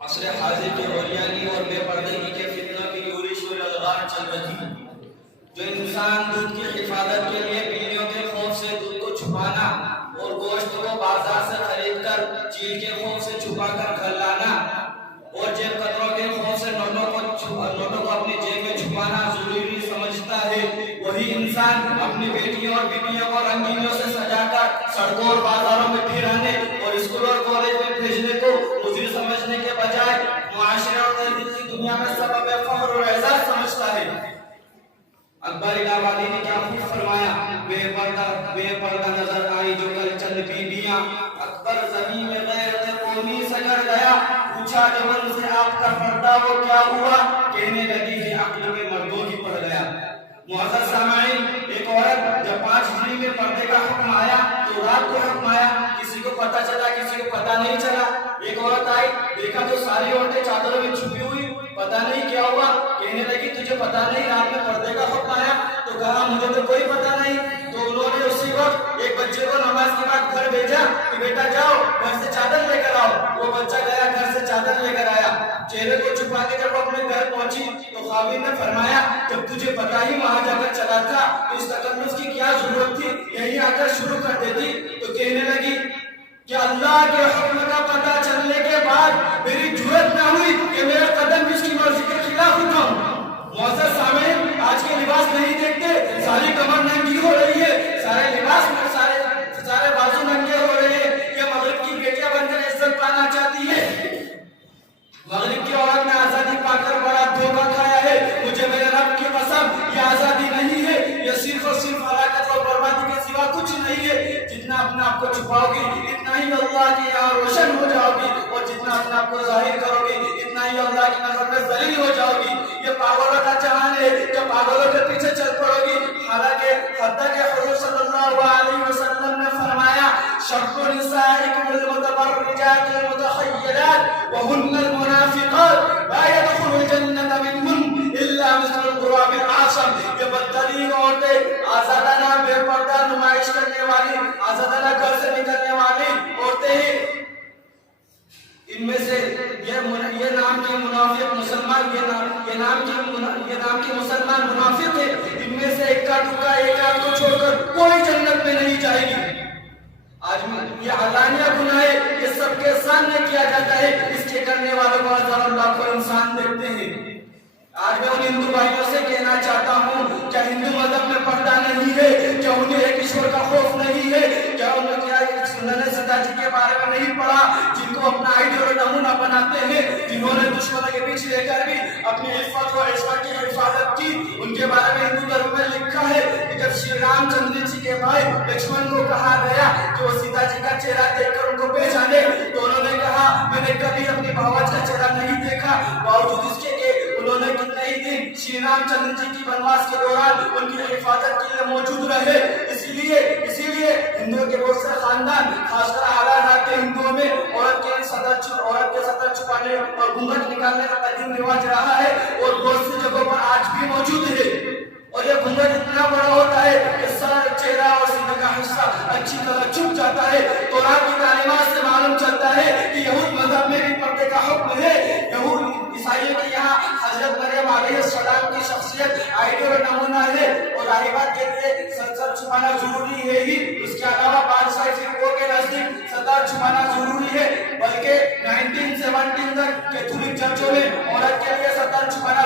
عصر حاضر کے اولیانی اور بے پردگی کے فتنہ کی یورش و الغار چل رہی، جو انسان دودھ کی حفاظت کے لیے بلیوں کے خوف سے دودھ کو چھپانا اور گوشت کو بازار سے خرید کر چیل کے خوف سے چھپا کر گھر لانا اور جیب کتروں کے خوف سے نوٹوں کو اپنی جیب میں چھپانا ضروری سمجھتا ہے، وہی انسان اپنی بیٹیوں اور بیٹیوں کو رنگینوں سے سجا کر سڑکوں اور بازاروں میں پھرانے اور اسکول اور کالج میں بھیجنے کو مضر سمجھنے کے بجائے معاشرے اور تہذیب کی دنیا میں سبب فخر اور اعزاز سمجھتا ہے۔ اکبر الہ آبادی نے کیا خوب فرمایا، بے پردہ نظر آئی جو کل چند بیویاں، اکبر زمین میں غیرت قومی سے گر گیا، پوچھا جوان سے آپ کا پردہ وہ کیا ہوا، کہنے لگی کہ عقل میں مردوں ہی پڑ گیا۔ معزز سامعین، ایک عورت جب 5 ہجری میں پردے کا حکم آیا تو رات کو حکم آیا، کسی کو پتہ چلا کسی کو پتہ نہیں چلا۔ ایک عورت آئی، دیکھا تو ساری عورتیں چادروں میں چھپی ہوئی، پتہ نہیں کیا ہوا، کہنے لگی تجھے پتہ نہیں رات میں پردے کا حکم آیا؟ تو کہا مجھے تو کوئی پتہ نہیں۔ تو انہوں نے اسی وقت ایک بچے کو نماز کے بعد گھر بھیجا کہ بیٹا جاؤ گھر سے چادر لے کر آؤ۔ وہ بچہ گیا گھر سے چادر لے کر آیا، چہرے کو چھپا کے جب وہ اپنے گھر پہنچی تو خاوند نے فرمایا جب تجھے پتہ ہی وہاں جا کر چلا تھا تو اس تکلف کی کیا ضرورت تھی، یہی آ کر شروع کر دیتی۔ تو کہنے لگی کہ اللہ کے حکم کا پتہ چلنے کے بعد میری جرأت نہ ہوئی کہ میرا قدم اس کی مرضی کے خلاف اٹھاؤں۔ معزز سامعین، آج کے لباس نہیں دیکھتے، ساری کمر ننگی ہو رہی ہے، سارے لباس میں سارے بازو ننگے ہو رہے ہیں۔ یہ مغرب کی بیٹیاں بن کر عزت پانا چاہتی ہے۔ مغرب کی عورت نے آزادی پا کر بڑا دھوکہ کھایا ہے، مجھے میرے رب کی قسم یہ آزادی نہیں ہے، یہ صرف اور صرف ہلاکت اور بربادی کے سوا کچھ نہیں ہے۔ جتنا اپنے آپ کو چھپاؤ گی اتنا ہی اللہ کی یہاں روشن ہو جاؤ گی، اور جتنا اپنے آپ کو ظاہر کرو گی اتنا ہی اللہ کی نظر میں ذلیل ہو جاؤ گی۔ یہ پاگلوں کا جہان ہے، جب پاگلوں کے پیچھے چل پڑو گی۔ حالانکہ حتیٰ کہ حضور صلی اللہ علیہ وسلم نے فرمایا شرط نسائکم المتبرجات المتخیلات وہن المنافقات لا يدخل الجنة منهن الا مثل الغراب العاصم۔ یہ بدترین عورتیں، آزادانہ بے پردہ نمائش کرنے والی، آزادانہ گھر سے نکلنے والی عورتیں ہیں، ان میں سے یہ نام کے منافق مسلمان، یہ نام کے مسلمان منافق ہے، ان میں سے ایک کا دکا ایک آدھ کو چھوڑ کر کوئی جنت میں نہیں جائے گی۔ آج یہ علانیہ گناہ ہے، یہ سب کے سامنے کیا جاتا ہے، اس کے کرنے والوں کو ہزاروں لاکھوں انسان دیکھتے ہیں۔ آج میں ان ہندو بھائیوں سے کہنا چاہتا ہوں کیا ہندو مذہب میں پردہ نہیں ہے، کیا انہیں ایک ایشور کا خوف نہیں ہے، کیا انہوں نے سنن سدا جی کے بارے میں نہیں پڑھا جن کو اپنا آئیڈیل اور نمونہ بناتے ہیں، جنہوں نے دشمنوں کے پیچھے لے کر بھی اپنی عفت و عصمت کی حفاظت کی۔ ان کے بارے میں ہندو دھرم میں لکھا ہے کہ جب شری رام چندر جی کے بھائی لکشمن کو کہا گیا کہ وہ سیتا جی کا چہرہ دیکھ کر ان کو پہچانے تو انہوں نے کہا میں نے کبھی اپنی بھاوج کا چہرہ نہیں دیکھا، باوجود اس کے کہ انہوں نے کتنے ہی دن شری رام چندر جی کی بنواس کے دوران ان کی حفاظت کے لیے موجود رہے۔ اسی لیے ہندوؤں کے بہت سے خاندان، خاص کر اعلیٰ کے ہندوؤں میں عورت کے سطر چھپانے اور گھونگھٹ نکالنے کا قدیم رواج رہا ہے اور بہت سی جگہوں پر آج بھی موجود ہے۔ اور یہ گھونگھٹ اتنا بڑا ہوتا ہے کہ سر، چہرہ اور سینے کا حصہ اچھی طرح چھپ جاتا ہے۔ قرآن کی تعلیمات سے معلوم چلتا ہے کہ یہود مذہب میں بھی پردے کا حکم ہے۔ یہود عیسائیوں کے یہاں حضرت مریم علیہ السلام کی شخصیت آئیڈیل اور نمونہ ہے، اور راہبات کے لیے سر چھپانا ضروری ہے ہی، اس کے علاوہ بادشاہی فرقوں کے نزدیک سطر چھپانا ضروری ہے، بلکہ 1917 تک کیتھولک چرچوں میں عورت کے لیے سطر چھپانا